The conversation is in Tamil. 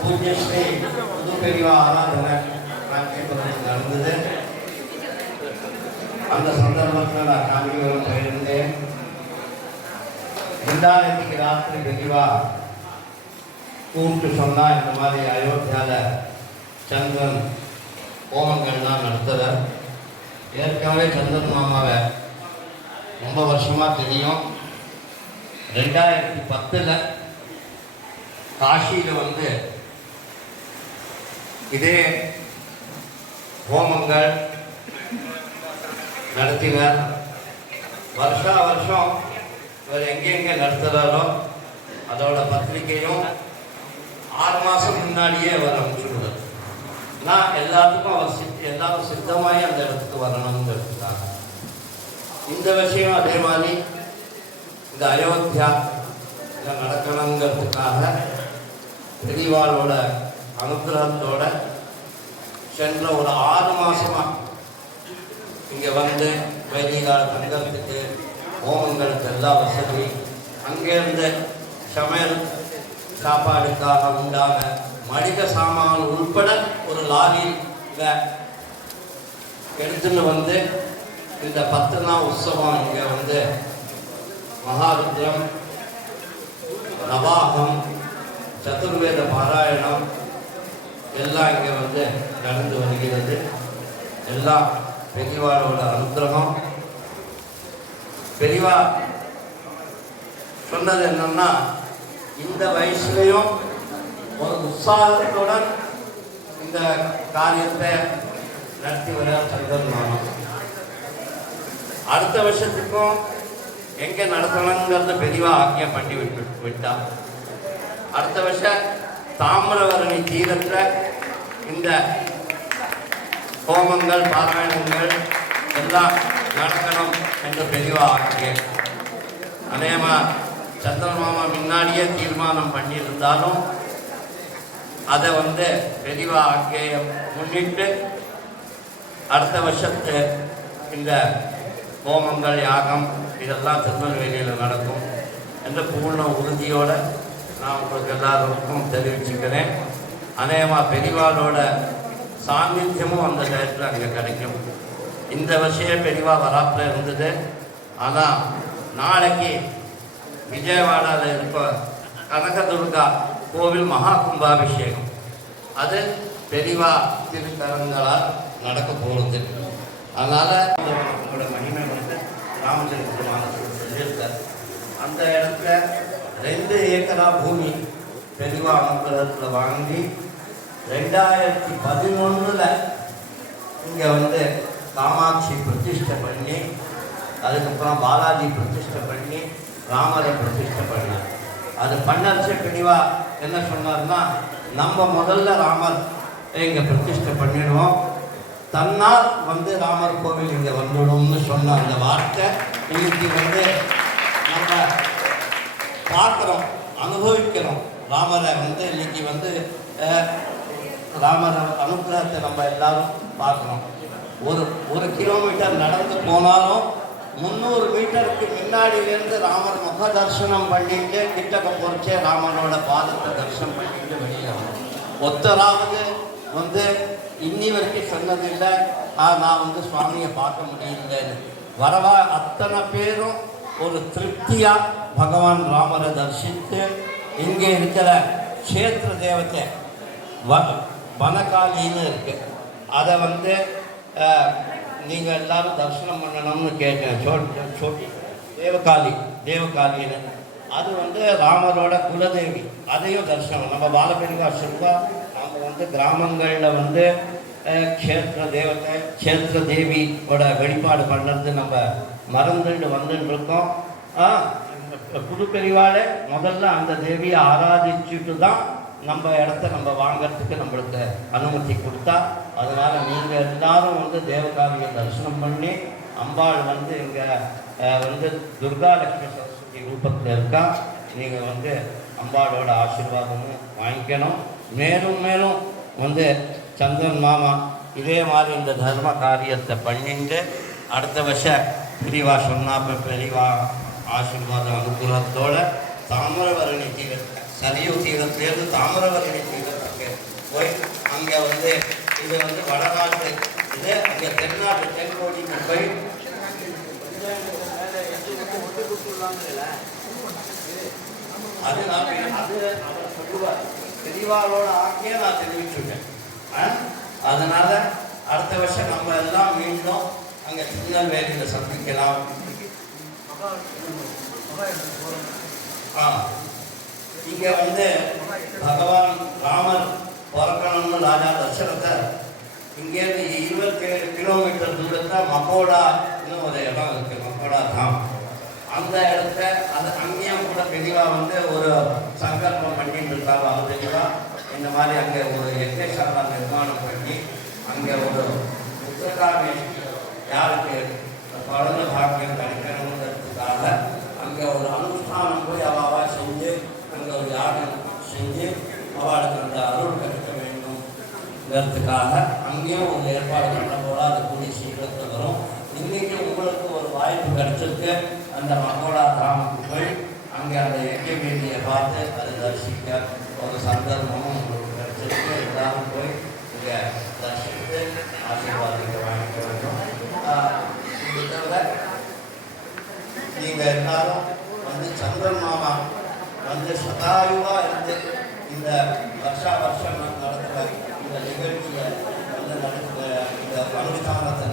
பூஜ்யஸ்ரீ புது பெரியவா ஆராதனை நடந்தது. அந்த சந்தர்ப்பத்தில் நான் காஞ்சிபுரம் போயிருந்தேன். முந்தானத்துக்கு ராத்திரி பெரியவா கூப்பிட்டு சொன்னா, இந்த மாதிரி அயோத்தியால சந்திரன் ஹோமங்கள்லாம் நடத்துற. ஏற்கனவே சந்திரன் மாமாவை ரொம்ப வருஷமா தெரியும். 2010 காஷியில் இதே ஹோமங்கள் நடத்தினார். வருஷா வருஷம் இவர் எங்கெங்கே நடத்துகிறாரோ அதோட பத்திரிகையும் 6 மாதம் முன்னாடியே அவர் அனுப்பிச்சுடுவார். நான் எல்லாத்துக்கும் அவர் எல்லாரும் சித்தமாகி அந்த இடத்துக்கு வரணுங்கிறதுக்காக. இந்த விஷயம் அதே மாதிரி இந்த அயோத்தியா நடக்கணுங்கிறதுக்காக பெரியவாளோட அனுகிரகத்தோட சென்ற ஒரு 6 மாசமா இங்கே வைதிகால தங்கத்துக்கு ஹோமங்களுக்கு எல்லா வசதி, அங்கேருந்து சமையல் சாப்பாடுக்காக உண்டான மளிகை சாமான் உள்பட ஒரு லாரியில் எடுத்துன்னு இந்த 10 நாள் உற்சவம் இங்கே மகாருத்ரம், நவாகம், சதுர்வேத பாராயணம் எல்லாம் இங்கே நடந்து வருகிறது. எல்லாம் பெரியவாளோட அனுகிரகம். பெரியவா சொன்னது என்னன்னா, இந்த வயசுலையும் ஒரு உற்சாகத்துடன் இந்த காரியத்தை நடத்தி வர சந்தர்ப்பம். அடுத்த வருஷத்துக்கும் எங்கே நடத்தணுங்கிறத பெரியவா ஆக்கியம் பண்ணி விட்டா. அடுத்த வருஷம் தாமிரவரணி தீரத்தில் இந்த ஹோமங்கள் பாராயணங்கள் எல்லாம் நடக்கணும் என்று பெரியவா ஆக்கிய. அநேகமாக சந்திரமாமா முன்னாடியே தீர்மானம் பண்ணியிருந்தாலும் அதை பெரியவா ஆக்கிய முன்னிட்டு அடுத்த வருஷத்து இந்த ஹோமங்கள் யாகம் இதெல்லாம் திருநெல்வேலியில் நடக்கும் என்ற பூர்ண உறுதியோடு நான் உங்களுக்கு எல்லாருக்கும் தெரிவிச்சுக்கிறேன். அநேகமாக பெரியவாளோட சாநித்தியமும் அந்த டயத்தில் அங்கே கிடைக்கும். இந்த வருஷம் பெரியவா வராப்பில் இருந்தது. ஆனால் நாளைக்கு விஜயவாடாவில் இருக்க கனகதுர்கா கோவில் மகா கும்பாபிஷேகம் அது பெரியவா திருக்கரங்களால் நடக்க போகிறது. அதனால் உங்களோட மகிமை ராமச்சந்திரமான சொல்லியிருக்கார். அந்த இடத்துல 2 ஏக்கரா பூமி பெரியவா அனுகிரகத்தில் வாங்கி 2011 இங்கே காமாட்சி பிரதிஷ்டை பண்ணி, அதுக்கப்புறம் பாலாஜி பிரதிஷ்டை பண்ணி, ராமரை பிரதிஷ்டை பண்ணார். அது பண்ணச்சு பெரியவா என்ன சொன்னார்னா, நம்ம முதல்ல ராமர் இங்கே பிரதிஷ்டை பண்ணிடுவோம், தன்னால் ராமர் கோவில் இங்கே வந்துடும்னு சொன்ன அந்த வார்த்தை இன்னைக்கு நம்ம பார்க்குறோம், அனுபவிக்கிறோம். ராமரை இன்னைக்கு ராமர் அனுகிரகத்தை நம்ம எல்லாரும் பார்க்குறோம். ஒரு கிலோமீட்டர் நடந்து போனாலும் 300 மீட்டருக்கு முன்னாடியிலேருந்து ராமர் முக தரிசனம் பண்ணிட்டு கிட்டக்க பொறிச்சே ராமனோட பாதத்தை தரிசனம் பண்ணிட்டு வெளியில் வரும். ஒத்தராவது இன்னி வரைக்கும் சொன்னதில்லை நான் சுவாமியை பார்க்க முடியலன்னு. வரவா அத்தனை பேரும் ஒரு திருப்தியாக பகவான் ராமரை தரிசித்து இங்கே இருக்கிற க்ஷேத்திர தேவத்தை வனகாலின்னு இருக்கு, அதை நீங்கள் எல்லாரும் தரிசனம் பண்ணணும்னு கேட்டேன். சோட்டி தேவகாலின்னு அது ராமரோட குலதேவி, அதையும் தரிசனம் நம்ம பாலபெரிவா சொல்வா. நம்ம கிராமங்களில் க்ஷேத்திர தேவத்தை க்ஷேத்திர தேவியோட வெளிப்பாடு பண்ணுறது நம்ம மறந்துட்டு வந்துட்டுருக்கோம். புது பெரிவாள முதல்ல அந்த தேவியை ஆராதிச்சுட்டு தான் நம்ம இடத்த நம்ம வாங்கிறதுக்கு நம்மளுக்கு அனுமதி கொடுத்தா. அதனால் நீங்கள் எல்லாரும் தேவகாலியை தரிசனம் பண்ணி, அம்பாள் இங்கே துர்கா லட்சுமி சரஸ்வதி ரூபத்தில் இருக்கா. நீங்கள் அம்பாளோட ஆசீர்வாதமும் வாங்கிக்கணும். மேலும் மேலும் சந்திரன் மாமா இதே மாதிரி இந்த தர்ம காரியத்தை பண்ணிட்டு அடுத்த வருஷம் பெரியவா சொன்னா பெரியவா ஆசீர்வாதம் அனுகூலத்தோட தாமிரபரணி தீரத்தை சரியு தீரத்திலேருந்து தாமிரபரணி தீரத்துக்கு போய் அங்கே இது வடநாட்டு இது அங்கே தென்னாட்டு தென்கோடிக்கு போய் அது நான் அது அவர் சொல்லுவார். பெரியவாளோட ஆக்கியே நான் தெரிவிச்சுட்டேன். அதனால் அடுத்த வருஷம் நம்ம எல்லாம் மீண்டும் அங்கே திருநெல்வேலியில் சந்திக்கலாம். இங்கே பகவான் ராமர் பிறக்கணும்னு ராஜா தசரதர் இங்கேருந்து 27 கிலோமீட்டர் தூரத்தில் மக்கோடான்னு ஒரு இடம் இருக்குது, மக்கோடா தாம். அந்த இடத்த அங்கேயும் கூட பெரியவா ஒரு சங்கல்பம் பண்ணிட்டு இருக்காங்க. பெரியவா இந்த மாதிரி அங்கே ஒரு யஜ்ஞசாலா நிர்மாணம் பண்ணி அங்கே ஒரு புத்தகாமேஷ்டி யாருக்கு குழந்தை பாக்கியம் கிடைக்கணுங்கிறதுக்காக அங்கே ஒரு அனுஷ்டானம் போய் அவாவா செஞ்சு அங்கே ஒரு யாகம் செஞ்சு அவளுக்கு அந்த அருள் கிடைக்க வேண்டும்ங்கிறதுக்காக அங்கேயும் ஒரு ஏற்பாடு பண்ண போல அது கூடிய சீக்கிரத்தில் வரும். இன்றைக்கி உங்களுக்கு ஒரு வாய்ப்பு கிடைச்சிருக்கு. அந்த மக்கோடா கிராமத்துக்கு போய் அங்கே அந்த யஜ்ஞ வேதியை பார்த்து அதை தரிசிக்க ஒரு சந்தர்ப்பமும் உங்களுக்கு கிடைச்சிருக்கு. எல்லாரும் போய் இங்கே தரிசித்து ஆசீர்வாதத்தை வாங்கிக்க வேண்டும். இது தவிர நீங்கள் எல்லாரும் சந்திரன் மாமா சதாயுவாக இருந்து இந்த வருஷம் நடத்துகிற இந்த நிகழ்ச்சியை நடத்துகிற இந்த அனுஷ்டானத்தை